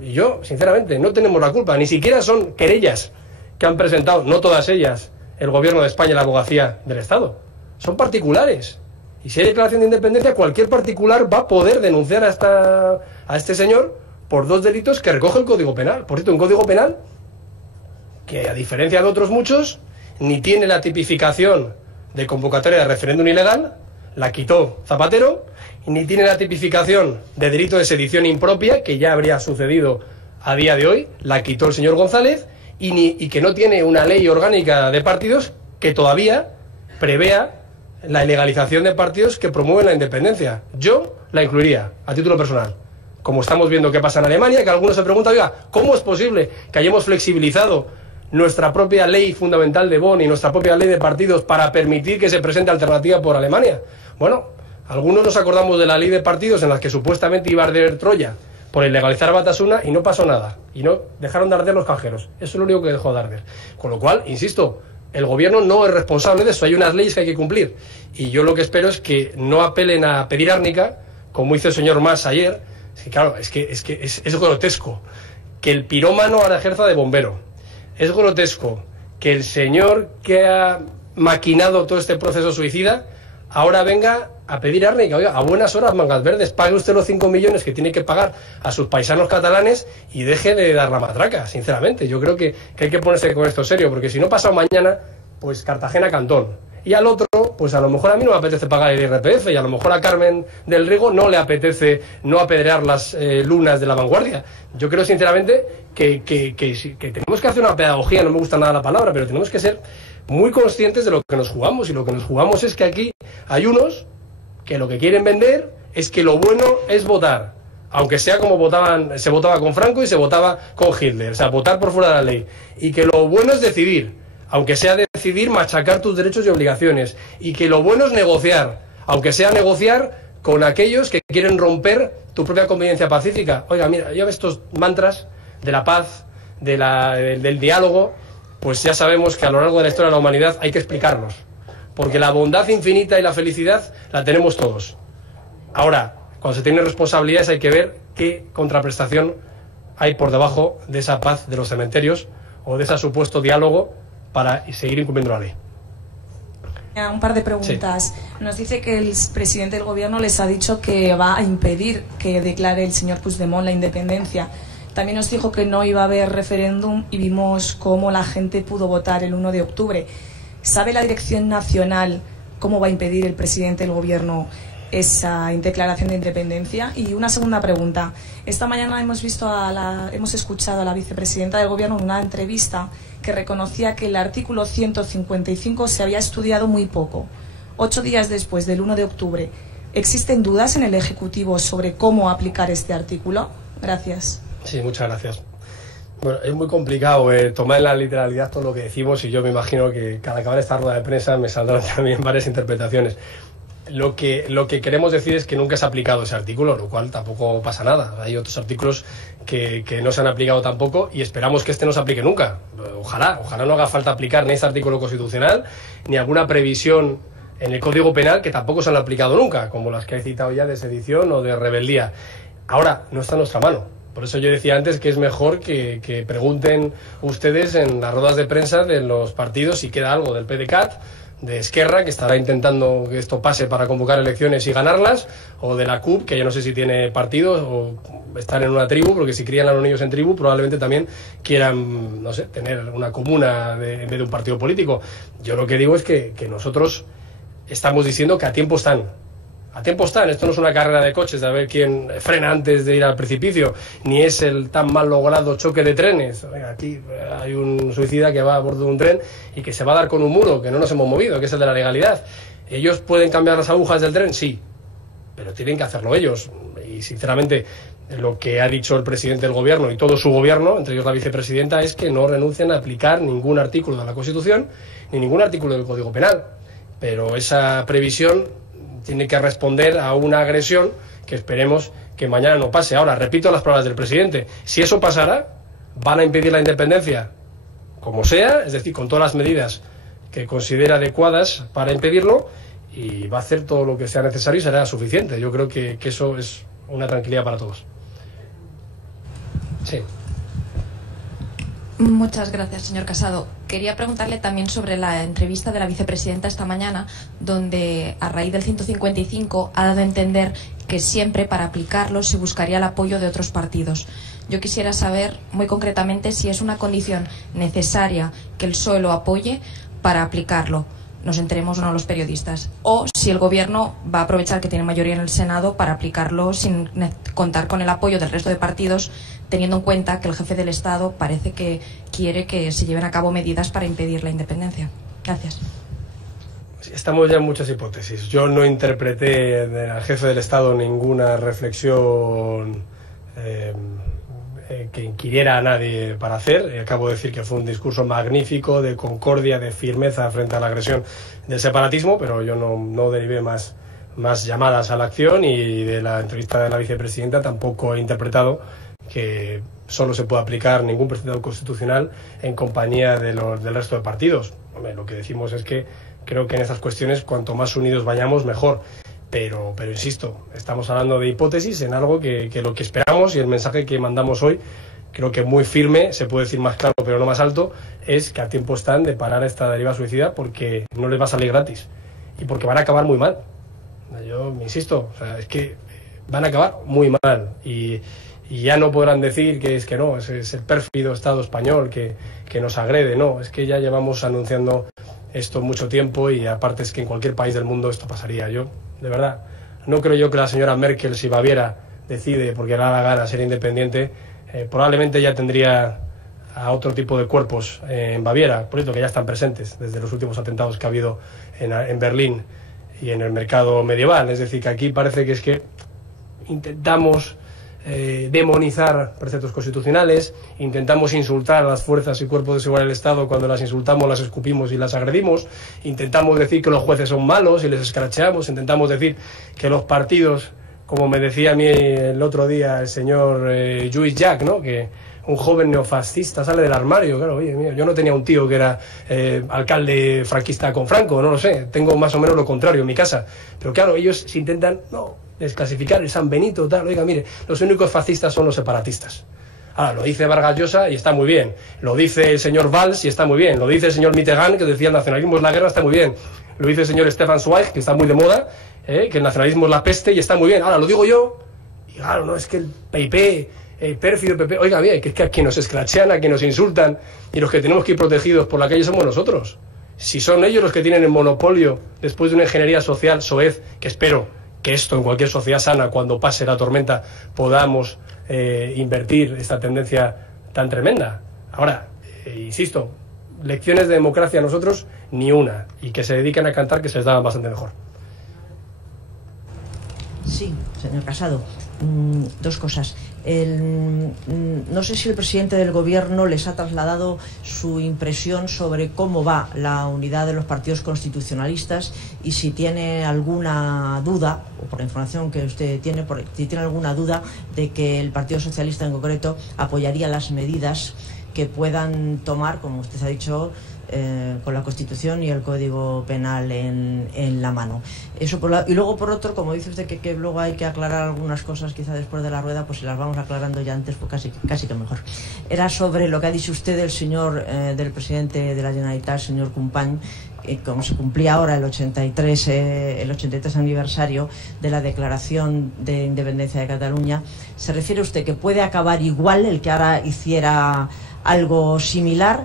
Y yo, sinceramente, no tenemos la culpa. Ni siquiera son querellas que han presentado, no todas ellas, el gobierno de España y la abogacía del Estado. Son particulares. Y si hay declaración de independencia, cualquier particular va a poder denunciar a este señor por 2 delitos que recoge el Código Penal. Por cierto, un Código Penal que, a diferencia de otros muchos, ni tiene la tipificación de convocatoria de referéndum ilegal, la quitó Zapatero, ni tiene la tipificación de delito de sedición impropia, que ya habría sucedido a día de hoy, la quitó el señor González, y que no tiene una ley orgánica de partidos que todavía prevea la ilegalización de partidos que promueven la independencia. Yo la incluiría, a título personal. Como estamos viendo que pasa en Alemania, que algunos se preguntan, oiga, ¿cómo es posible que hayamos flexibilizado nuestra propia ley fundamental de Bonn y nuestra propia ley de partidos para permitir que se presente alternativa por Alemania? Bueno, algunos nos acordamos de la ley de partidos en la que supuestamente iba a arder Troya por ilegalizar Batasuna y no pasó nada. Y no dejaron de arder los cajeros. Eso es lo único que dejó de arder. Con lo cual, insisto, el gobierno no es responsable de eso. Hay unas leyes que hay que cumplir. Y yo lo que espero es que no apelen a pedir árnica, como hizo el señor Mas ayer. Sí, claro, es grotesco que el pirómano ahora ejerza de bombero. Es grotesco que el señor que ha maquinado todo este proceso suicida ahora venga a pedir árnica. Oiga, a buenas horas, mangas verdes, pague usted los 5 millones que tiene que pagar a sus paisanos catalanes y deje de dar la matraca, sinceramente. Yo creo que hay que ponerse con esto serio, porque si no pasa mañana, pues Cartagena Cantón. Y al otro, pues a lo mejor a mí no me apetece pagar el IRPF, y a lo mejor a Carmen del Riego no le apetece no apedrear las lunas de La Vanguardia. Yo creo sinceramente que tenemos que hacer una pedagogía, no me gusta nada la palabra, pero tenemos que ser muy conscientes de lo que nos jugamos, y lo que nos jugamos es que aquí hay unos que lo que quieren vender es que lo bueno es votar, aunque sea como se votaba con Franco y se votaba con Hitler, o sea, votar por fuera de la ley, y que lo bueno es decidir, aunque sea decidir machacar tus derechos y obligaciones, y que lo bueno es negociar, aunque sea negociar con aquellos que quieren romper tu propia convivencia pacífica. Oiga, mira, yo estos mantras de la paz, del diálogo, pues ya sabemos que a lo largo de la historia de la humanidad hay que explicarlos, porque la bondad infinita y la felicidad la tenemos todos. Ahora, cuando se tienen responsabilidades hay que ver qué contraprestación hay por debajo de esa paz de los cementerios o de ese supuesto diálogo para seguir incumpliendo la ley. Un par de preguntas. Sí. Nos dice que el presidente del gobierno les ha dicho que va a impedir que declare el señor Puigdemont la independencia. También nos dijo que no iba a haber referéndum y vimos cómo la gente pudo votar el 1 de octubre. ¿Sabe la Dirección Nacional cómo va a impedir el presidente del gobierno esa declaración de independencia? Y una segunda pregunta. Esta mañana hemos escuchado a la vicepresidenta del gobierno en una entrevista que reconocía que el artículo 155 se había estudiado muy poco. 8 días después del 1 de octubre, ¿existen dudas en el Ejecutivo sobre cómo aplicar este artículo? Gracias. Sí, muchas gracias. Bueno, es muy complicado tomar en la literalidad todo lo que decimos, y yo me imagino que cada acabar esta rueda de prensa me saldrán también varias interpretaciones. Lo que queremos decir es que nunca se ha aplicado ese artículo, lo cual tampoco pasa nada. Hay otros artículos que no se han aplicado tampoco, y esperamos que este no se aplique nunca. Ojalá no haga falta aplicar ni este artículo constitucional, ni alguna previsión en el Código Penal que tampoco se han aplicado nunca, como las que he citado ya de sedición o de rebeldía. Ahora, no está en nuestra mano. Por eso yo decía antes que es mejor que pregunten ustedes en las ruedas de prensa de los partidos si queda algo del PDeCAT, de Esquerra, que estará intentando que esto pase para convocar elecciones y ganarlas, o de la CUP, que ya no sé si tiene partidos o están en una tribu, porque si crían a los niños en tribu probablemente también quieran, no sé, tener una comuna en vez de un partido político. Yo lo que digo es que nosotros estamos diciendo que a tiempo están A tiempo están, esto no es una carrera de coches de a ver quién frena antes de ir al precipicio, ni es el tan mal logrado choque de trenes. Aquí hay un suicida que va a bordo de un tren y que se va a dar con un muro, que no nos hemos movido, que es el de la legalidad. ¿Ellos pueden cambiar las agujas del tren? Sí, pero tienen que hacerlo ellos. Y sinceramente, lo que ha dicho el presidente del gobierno y todo su gobierno, entre ellos la vicepresidenta, es que no renuncian a aplicar ningún artículo de la Constitución ni ningún artículo del Código Penal. Pero esa previsión tiene que responder a una agresión que esperemos que mañana no pase. Ahora, repito las palabras del presidente, si eso pasara, van a impedir la independencia como sea, es decir, con todas las medidas que considera adecuadas para impedirlo, y va a hacer todo lo que sea necesario y será suficiente. Yo creo que eso es una tranquilidad para todos. Sí. Muchas gracias, señor Casado. Quería preguntarle también sobre la entrevista de la vicepresidenta esta mañana, donde a raíz del 155 ha dado a entender que siempre para aplicarlo se buscaría el apoyo de otros partidos. Yo quisiera saber muy concretamente si es una condición necesaria que el PSOE lo apoye para aplicarlo, nos enteremos o no los periodistas, o si el Gobierno va a aprovechar que tiene mayoría en el Senado para aplicarlo sin contar con el apoyo del resto de partidos, teniendo en cuenta que el jefe del Estado parece que quiere que se lleven a cabo medidas para impedir la independencia. Gracias. Estamos ya en muchas hipótesis. Yo no interpreté al jefe del Estado ninguna reflexión que inquiriera a nadie para hacer. Acabo de decir que fue un discurso magnífico de concordia, de firmeza frente a la agresión del separatismo, pero yo no derivé más llamadas a la acción, y de la entrevista de la vicepresidenta tampoco he interpretado que solo se puede aplicar ningún precepto constitucional en compañía del resto de partidos. Hombre, lo que decimos es que creo que en estas cuestiones cuanto más unidos vayamos mejor, pero insisto, estamos hablando de hipótesis en algo que lo que esperamos, y el mensaje que mandamos hoy, creo que muy firme, se puede decir más claro pero no más alto, es que a tiempo están de parar esta deriva suicida, porque no les va a salir gratis y porque van a acabar muy mal. Yo insisto, o sea, es que van a acabar muy mal, y ya no podrán decir que no, es el pérfido Estado español que nos agrede. No, es que ya llevamos anunciando esto mucho tiempo, y aparte es que en cualquier país del mundo esto pasaría. Yo, de verdad, no creo yo que la señora Merkel, si Baviera decide, porque le da la gana, ser independiente, probablemente ya tendría a otro tipo de cuerpos en Baviera, por eso que ya están presentes desde los últimos atentados que ha habido en Berlín y en el mercado medieval. Es decir, que aquí parece que es que intentamos demonizar preceptos constitucionales, intentamos insultar a las fuerzas y cuerpos de seguridad del Estado. Cuando las insultamos, las escupimos y las agredimos, intentamos decir que los jueces son malos y les escracheamos, intentamos decir que los partidos, como me decía a mí el otro día el señor Lluís Llach, ¿no?, que un joven neofascista sale del armario. Claro, oye, mira, yo no tenía un tío que era alcalde franquista con Franco, no lo sé, tengo más o menos lo contrario en mi casa, pero claro, ellos se intentan desclasificar el San Benito, tal. Oiga, mire, los únicos fascistas son los separatistas. Ahora, lo dice Vargas Llosa y está muy bien, lo dice el señor Valls y está muy bien, lo dice el señor Mitterrand, que decía el nacionalismo es la guerra, está muy bien, lo dice el señor Stefan Zweig, que está muy de moda, que el nacionalismo es la peste, y está muy bien. Ahora lo digo yo, y claro, no, es que el PIP, el pérfido PP, oiga, bien, que es que a quien nos escrachean, a quien nos insultan, y los que tenemos que ir protegidos por la calle somos nosotros. Si son ellos los que tienen el monopolio, después de una ingeniería social soez, que espero que esto en cualquier sociedad sana, cuando pase la tormenta, podamos invertir esta tendencia tan tremenda. Ahora, insisto, lecciones de democracia a nosotros ni una, y que se dediquen a cantar, que se les daban bastante mejor. Sí, señor Casado, dos cosas. No sé si el presidente del Gobierno les ha trasladado su impresión sobre cómo va la unidad de los partidos constitucionalistas, y si tiene alguna duda, o por la información que usted tiene, si tiene alguna duda de que el Partido Socialista en concreto apoyaría las medidas que puedan tomar, como usted ha dicho, con la Constitución y el Código Penal en la mano. Eso por y luego por otro, como dice usted que luego hay que aclarar algunas cosas quizá después de la rueda, pues si las vamos aclarando ya antes, pues casi que mejor. Era sobre lo que ha dicho usted del señor del presidente de la Generalitat, señor Companys, como se cumplía ahora el 83 aniversario de la declaración de independencia de Cataluña. ¿Se refiere usted que puede acabar igual el que ahora hiciera algo similar?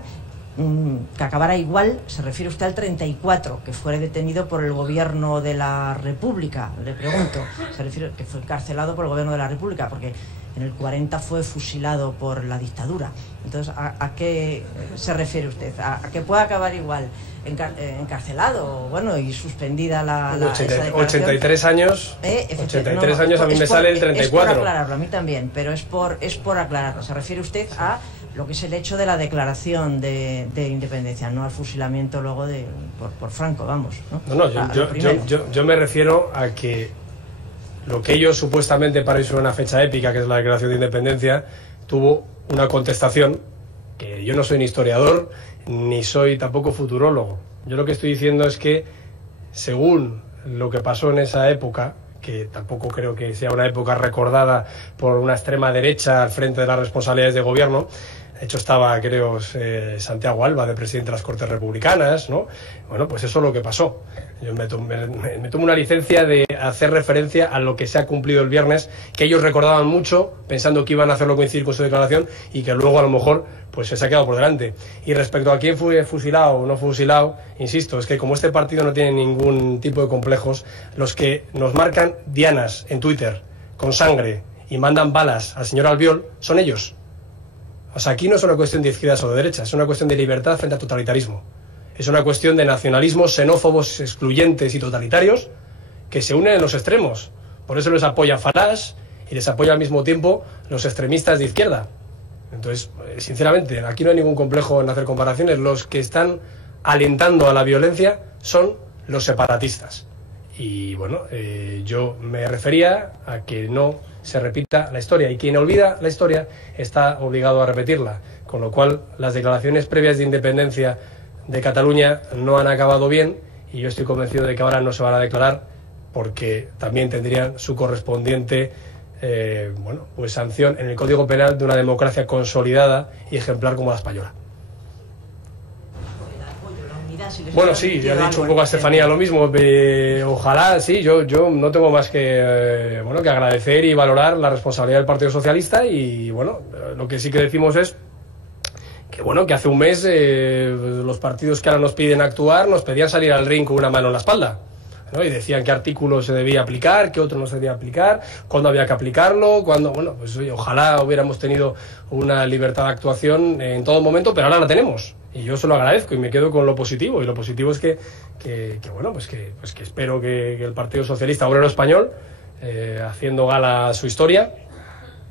que acabara igual, se refiere usted al 34, que fue detenido por el gobierno de la República, le pregunto, se refiere que fue encarcelado por el gobierno de la República, porque en el 40 fue fusilado por la dictadura. Entonces, ¿a qué se refiere usted? ¿A que pueda acabar igual? Encarcelado, bueno, y suspendida la 83 años, 83 años a mí me sale el 34. Es por aclararlo, a mí también, pero es por aclararlo. Se refiere usted a lo que es el hecho de la declaración de independencia, no al fusilamiento luego por Franco, vamos, ¿no? No, yo me refiero a que lo que ellos supuestamente para eso una fecha épica, que es la declaración de independencia, tuvo una contestación, que yo no soy ni historiador, ni soy tampoco futurólogo. Yo lo que estoy diciendo es que, según lo que pasó en esa época, que tampoco creo que sea una época recordada por una extrema derecha al frente de las responsabilidades de gobierno. De hecho estaba, creo, Santiago Alba de presidente de las Cortes Republicanas, ¿no? Bueno, pues eso es lo que pasó. Yo me tomo una licencia de hacer referencia a lo que se ha cumplido el viernes, que ellos recordaban mucho, pensando que iban a hacerlo coincidir con su declaración y que luego a lo mejor pues se ha quedado por delante. Y respecto a quién fue fusilado o no fusilado, insisto, es que como este partido no tiene ningún tipo de complejos, los que nos marcan dianas en Twitter con sangre y mandan balas al señor Albiol son ellos. O sea, aquí no es una cuestión de izquierdas o de derechas, es una cuestión de libertad frente al totalitarismo. Es una cuestión de nacionalismos xenófobos, excluyentes y totalitarios que se unen en los extremos. Por eso les apoya Farage y les apoya al mismo tiempo los extremistas de izquierda. Entonces, sinceramente, aquí no hay ningún complejo en hacer comparaciones. Los que están alentando a la violencia son los separatistas. Y bueno, yo me refería a que no se repita la historia, y quien olvida la historia está obligado a repetirla, con lo cual las declaraciones previas de independencia de Cataluña no han acabado bien, y yo estoy convencido de que ahora no se van a declarar, porque también tendrían su correspondiente pues sanción en el Código Penal de una democracia consolidada y ejemplar como la española. Bueno, sí, ya he dicho un poco a Estefanía lo mismo. Ojalá, sí, yo no tengo más que que agradecer y valorar la responsabilidad del Partido Socialista, y bueno, lo que sí que decimos es que hace un mes los partidos que ahora nos piden actuar nos pedían salir al ring con una mano en la espalda, ¿no? Y decían qué artículo se debía aplicar, qué otro no se debía aplicar, cuándo había que aplicarlo, pues oye, ojalá hubiéramos tenido una libertad de actuación en todo momento, pero ahora la tenemos. Y yo se lo agradezco y me quedo con lo positivo. Y lo positivo es que espero que el Partido Socialista Obrero Español, haciendo gala a su historia,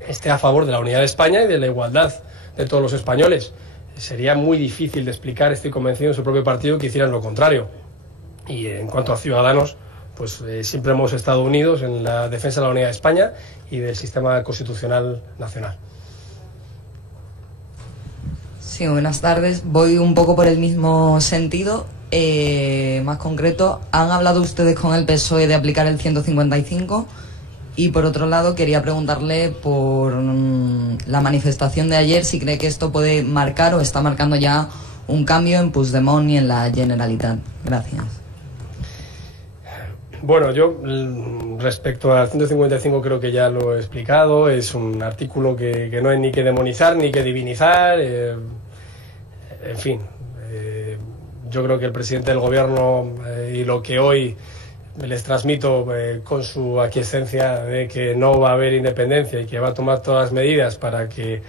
esté a favor de la unidad de España y de la igualdad de todos los españoles. Sería muy difícil de explicar, estoy convencido, en su propio partido que hicieran lo contrario. Y en cuanto a Ciudadanos, pues siempre hemos estado unidos en la defensa de la unidad de España y del sistema constitucional nacional. Sí, buenas tardes. Voy un poco por el mismo sentido. Más concreto, ¿han hablado ustedes con el PSOE de aplicar el 155? Y por otro lado, quería preguntarle por la manifestación de ayer, si cree que esto puede marcar o está marcando ya un cambio en Puigdemont y en la Generalitat. Gracias. Bueno, yo respecto al 155 creo que ya lo he explicado. Es un artículo que no hay ni que demonizar ni que divinizar. En fin, yo creo que el presidente del gobierno y lo que hoy les transmito con su aquiescencia de que no va a haber independencia y que va a tomar todas las medidas para que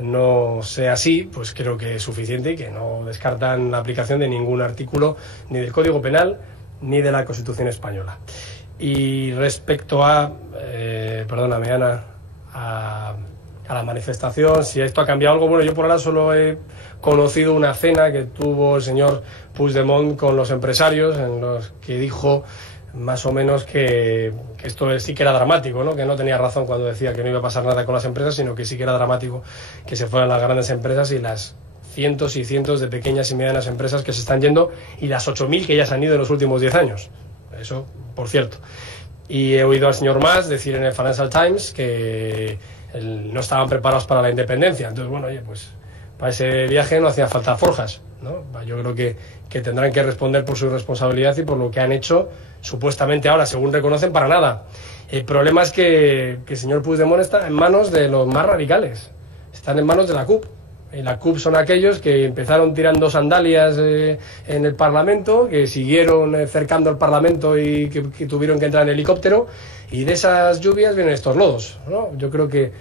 no sea así, pues creo que es suficiente y que no descartan la aplicación de ningún artículo ni del Código Penal ni de la Constitución española. Y respecto a, perdóname Ana, a la manifestación, si esto ha cambiado algo, bueno, yo por ahora solo he conocido una cena que tuvo el señor Puigdemont con los empresarios, en los que dijo más o menos que esto sí que era dramático, ¿no? Que no tenía razón cuando decía que no iba a pasar nada con las empresas, sino que sí que era dramático que se fueran las grandes empresas y las cientos y cientos de pequeñas y medianas empresas que se están yendo, y las 8.000 que ya se han ido en los últimos 10 años. Eso, por cierto. Y he oído al señor Mas decir en el Financial Times que no estaban preparados para la independencia. Entonces, bueno, oye, pues para ese viaje no hacía falta forjas, ¿no? Yo creo que tendrán que responder por su responsabilidad y por lo que han hecho, supuestamente ahora, según reconocen, para nada. El problema es que el señor Puigdemont está en manos de los más radicales, están en manos de la CUP. Y la CUP son aquellos que empezaron tirando sandalias en el Parlamento, que siguieron cercando el Parlamento y que tuvieron que entrar en helicóptero, y de esas lluvias vienen estos lodos, ¿no? Yo creo que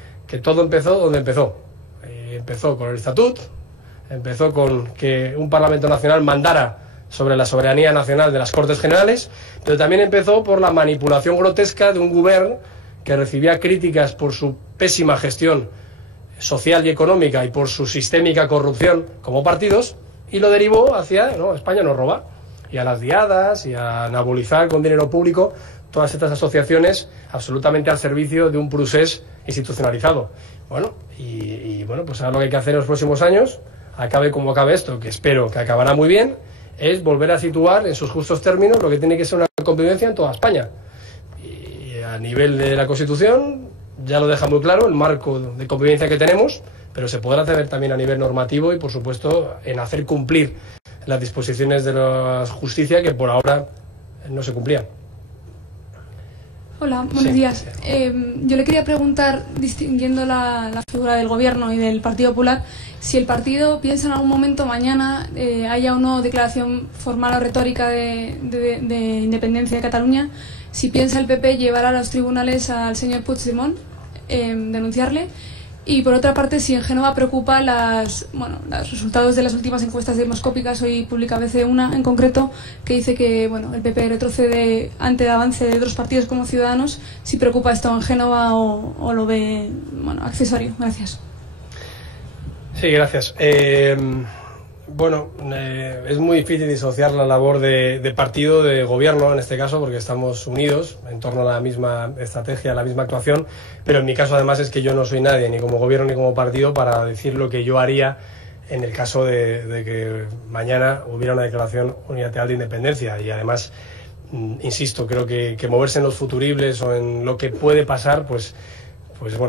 todo empezó donde empezó. Empezó con el Estatut, empezó con que un Parlamento Nacional mandara sobre la soberanía nacional de las Cortes Generales, pero también empezó por la manipulación grotesca de un gobierno que recibía críticas por su pésima gestión social y económica y por su sistémica corrupción como partidos, y lo derivó hacia, no, España nos roba, y a las diadas y a anabolizar con dinero público todas estas asociaciones absolutamente al servicio de un procés institucionalizado. Bueno, y bueno, pues ahora lo que hay que hacer en los próximos años, acabe como acabe esto, que espero que acabará muy bien, es volver a situar en sus justos términos lo que tiene que ser una convivencia en toda España. Y a nivel de la Constitución ya lo deja muy claro el marco de convivencia que tenemos, pero se podrá hacer también a nivel normativo y, por supuesto, en hacer cumplir las disposiciones de la justicia que por ahora no se cumplían. Hola, buenos días. Yo le quería preguntar, distinguiendo la figura del Gobierno y del Partido Popular, si el partido piensa en algún momento mañana haya o no declaración formal o retórica de independencia de Cataluña, si piensa el PP llevar a los tribunales al señor Puigdemont, denunciarle, y por otra parte si en Génova preocupa los resultados de las últimas encuestas demoscópicas. Hoy publica ABC una en concreto que dice que el PP retrocede ante el avance de otros partidos como Ciudadanos. Si preocupa esto en Génova o lo ve accesorio. Gracias. Sí, gracias. Es muy difícil disociar la labor de partido de gobierno, en este caso, porque estamos unidos en torno a la misma estrategia, a la misma actuación, pero en mi caso además es que yo no soy nadie, ni como gobierno ni como partido, para decir lo que yo haría en el caso de que mañana hubiera una declaración unilateral de independencia. Y además, insisto, creo que moverse en los futuribles o en lo que puede pasar, pues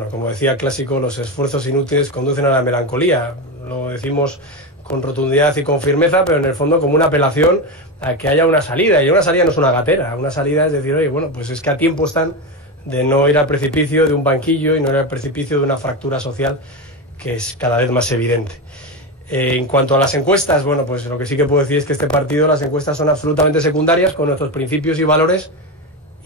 como decía el clásico, los esfuerzos inútiles conducen a la melancolía. Lo decimos con rotundidad y con firmeza, pero en el fondo como una apelación a que haya una salida. Y una salida no es una gatera, una salida es decir, oye, pues es que a tiempo están de no ir al precipicio de un banquillo y no ir al precipicio de una fractura social que es cada vez más evidente. En cuanto a las encuestas, pues lo que sí que puedo decir es que este partido, las encuestas son absolutamente secundarias con nuestros principios y valores,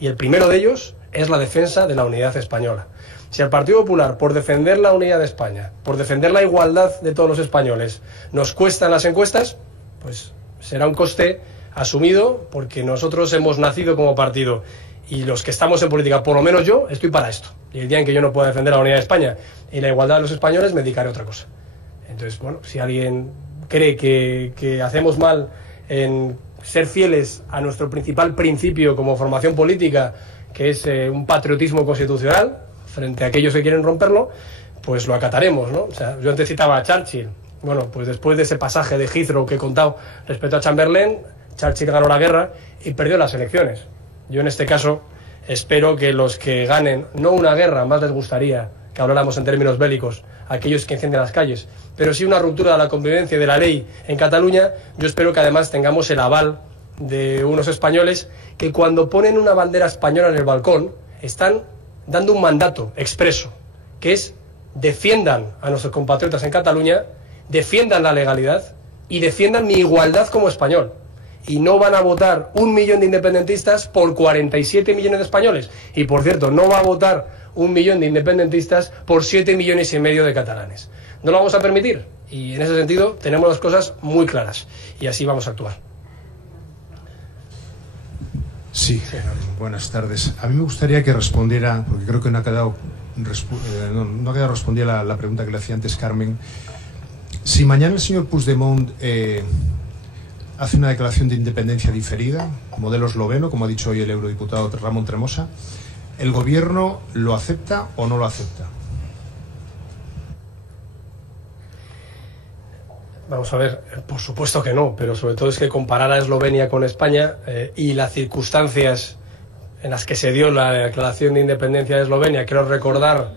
y el primero de ellos es la defensa de la unidad española. Si al Partido Popular, por defender la unidad de España, por defender la igualdad de todos los españoles, nos cuestan las encuestas, pues será un coste asumido, porque nosotros hemos nacido como partido, y los que estamos en política, por lo menos yo, estoy para esto. Y el día en que yo no pueda defender la unidad de España y la igualdad de los españoles, me dedicaré a otra cosa. Entonces, si alguien cree que hacemos mal en ser fieles a nuestro principal principio como formación política, que es un patriotismo constitucional, frente a aquellos que quieren romperlo, pues lo acataremos, ¿no? O sea, yo antes citaba a Churchill. Pues después de ese pasaje de Heathrow que he contado respecto a Chamberlain, Churchill ganó la guerra y perdió las elecciones. Yo en este caso espero que los que ganen, no una guerra, más les gustaría que habláramos en términos bélicos, aquellos que encienden las calles, pero sí una ruptura de la convivencia y de la ley en Cataluña. Yo espero que además tengamos el aval de unos españoles que cuando ponen una bandera española en el balcón están dando un mandato expreso, que es defiendan a nuestros compatriotas en Cataluña, defiendan la legalidad y defiendan mi igualdad como español. Y no van a votar 1 millón de independentistas por 47 millones de españoles. Y por cierto, no va a votar 1 millón de independentistas por 7,5 millones de catalanes. No lo vamos a permitir. Y en ese sentido tenemos las cosas muy claras. Y así vamos a actuar. Sí, buenas tardes. A mí me gustaría que respondiera, porque creo que no ha quedado respondida la pregunta que le hacía antes Carmen. Si mañana el señor Puigdemont hace una declaración de independencia diferida, modelo esloveno, como ha dicho hoy el eurodiputado Ramón Tremosa, ¿el gobierno lo acepta o no lo acepta? Vamos a ver, por supuesto que no, pero sobre todo es que comparar a Eslovenia con España y las circunstancias en las que se dio la declaración de independencia de Eslovenia, quiero recordar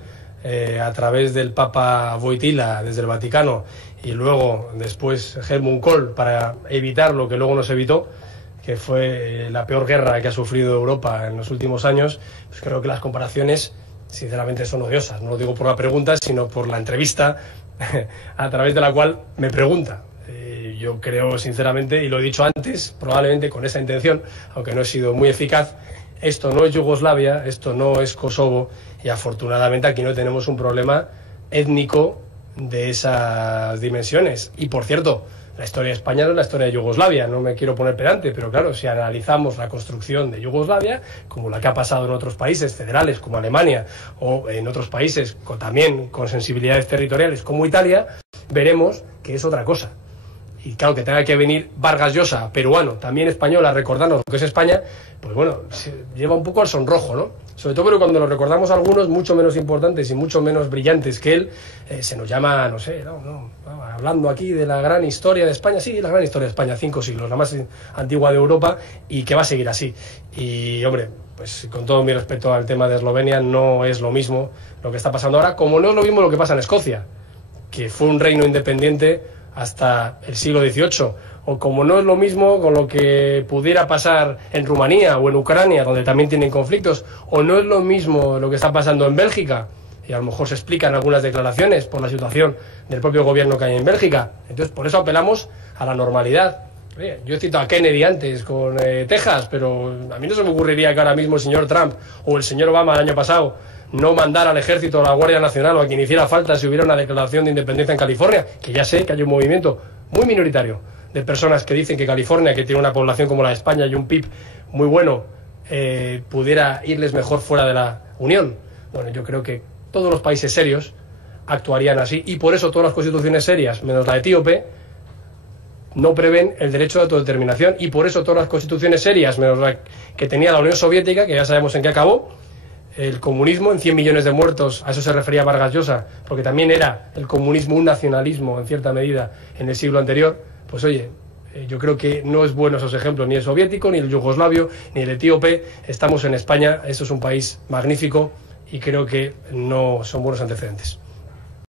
a través del Papa Wojtyla desde el Vaticano y luego después Helmut Kohl para evitar lo que luego nos evitó, que fue la peor guerra que ha sufrido Europa en los últimos años, pues creo que las comparaciones sinceramente son odiosas. No lo digo por la pregunta, sino por la entrevista a través de la cual me pregunta. Yo creo sinceramente, y lo he dicho antes, probablemente con esa intención, aunque no he sido muy eficaz, esto no es Yugoslavia, esto no es Kosovo, y afortunadamente aquí no tenemos un problema étnico de esas dimensiones. Y por cierto, la historia de España no es la historia de Yugoslavia, no me quiero poner pedante, pero claro, si analizamos la construcción de Yugoslavia, como la que ha pasado en otros países federales como Alemania, o en otros países también con sensibilidades territoriales como Italia, veremos que es otra cosa. Y claro, que tenga que venir Vargas Llosa, peruano, también español, a recordarnos lo que es España, pues bueno, se lleva un poco al sonrojo, ¿no? Sobre todo pero cuando lo recordamos a algunos mucho menos importantes y mucho menos brillantes que él, se nos llama, no sé, hablando aquí de la gran historia de España, sí, la gran historia de España, 5 siglos, la más antigua de Europa, y que va a seguir así. Y, hombre, pues con todo mi respeto al tema de Eslovenia, no es lo mismo lo que está pasando ahora, como no es lo mismo lo que pasa en Escocia, que fue un reino independiente hasta el siglo XVIII, o como no es lo mismo con lo que pudiera pasar en Rumanía o en Ucrania, donde también tienen conflictos, o no es lo mismo lo que está pasando en Bélgica, y a lo mejor se explican algunas declaraciones por la situación del propio gobierno que hay en Bélgica. Entonces, por eso apelamos a la normalidad. Oye, yo he citado a Kennedy antes con Texas, pero a mí no se me ocurriría que ahora mismo el señor Trump o el señor Obama el año pasado no mandar al ejército, a la Guardia Nacional o a quien hiciera falta si hubiera una declaración de independencia en California, que ya sé que hay un movimiento muy minoritario de personas que dicen que California, que tiene una población como la de España y un PIB muy bueno, pudiera irles mejor fuera de la Unión. Bueno, yo creo que todos los países serios actuarían así, y por eso todas las constituciones serias, menos la etíope, no prevén el derecho de autodeterminación, y por eso todas las constituciones serias, menos la que tenía la Unión Soviética, que ya sabemos en qué acabó, el comunismo en 100 millones de muertos, a eso se refería Vargas Llosa, porque también era el comunismo un nacionalismo en cierta medida en el siglo anterior. Pues oye, yo creo que no es bueno esos ejemplos, ni el soviético, ni el yugoslavio, ni el etíope. Estamos en España, esto es un país magnífico y creo que no son buenos antecedentes.